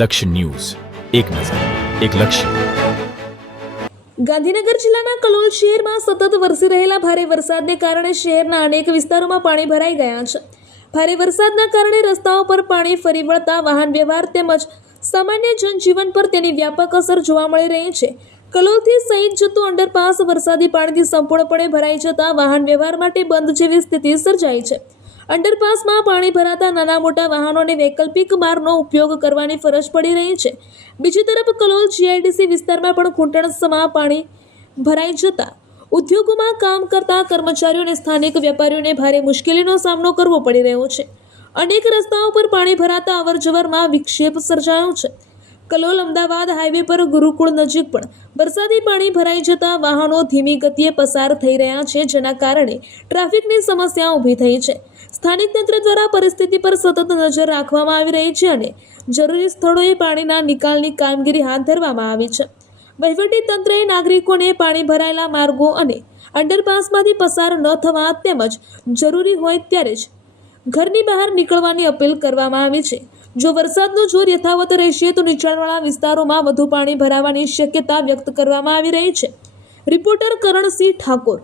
લક્ષ્ય ન્યૂઝ, એક નજર, એક લક્ષ્ય. ગાંધીનગર જિલ્લાના કલોલ શહેરમાં સતત વરસી રહેલા ભારે વરસાદને કારણે શહેરના અનેક વિસ્તારોમાં પાણી ભરાઈ ગયા છે. ભારે વરસાદના કારણે રસ્તાઓ પર પાણી ફરી વળતા વાહન વ્યવહાર તેમજ સામાન્ય જનજીવન પર તેની વ્યાપક અસર જોવા મળી રહી છે. કલોલથી સહિત જતો અંડરપાસ વરસાદી પાણીથી સંપૂર્ણપણે ભરાઈ જતા વાહન વ્યવહાર માટે બંધ જેવી સ્થિતિ સર્જાઈ છે. અંડરપાસમાં પાણી ભરાતા નાના મોટા વાહનોને વૈકલ્પિક માર્ગનો ઉપયોગ કરવાની ફરજ પડી રહી છે. બીજી તરફ કલોલ જીઆઈડીસી વિસ્તારમાં પણ ઘૂંટણસમાં પાણી ભરાઈ જતા ઉદ્યોગોમાં કામ કરતા કર્મચારીઓ અને સ્થાનિક વેપારીઓને ભારે મુશ્કેલીનો સામનો કરવો પડી રહ્યો છે. અનેક રસ્તાઓ પર પાણી ભરાતા અવરજવરમાં વિક્ષેપ સર્જાયો છે. કલોલ અમદાવાદ હાઈવે પર ગુરુકુળ નજીક પણ વરસાદી પાણી ભરાઈ જતા વાહનો ધીમી ગતિએ પસાર થઈ રહ્યા છે, જેના કારણે ટ્રાફિકની સમસ્યા ઊભી થઈ છે. સ્થાનિક તંત્ર દ્વારા પરિસ્થિતિ પર સતત નજર રાખવામાં આવી રહી છે અને જરૂરી સ્થળોએ પાણીના નિકાલની કામગીરી હાથ ધરવામાં આવી છે. વહીવટી તંત્રએ નાગરિકોને પાણી ભરાયેલા માર્ગો અને અંડરપાસમાંથી પસાર ન થવા તેમજ જરૂરી હોય ત્યારે જ ઘરની બહાર નીકળવાની અપીલ કરવામાં આવી છે. જો વરસાદનું જોર યથાવત રહેશે તો નીચાણવાળા વિસ્તારોમાં વધુ પાણી ભરાવાની શક્યતા વ્યક્ત કરવામાં આવી રહી છે. રિપોર્ટર કરણસિંહ ઠાકોર.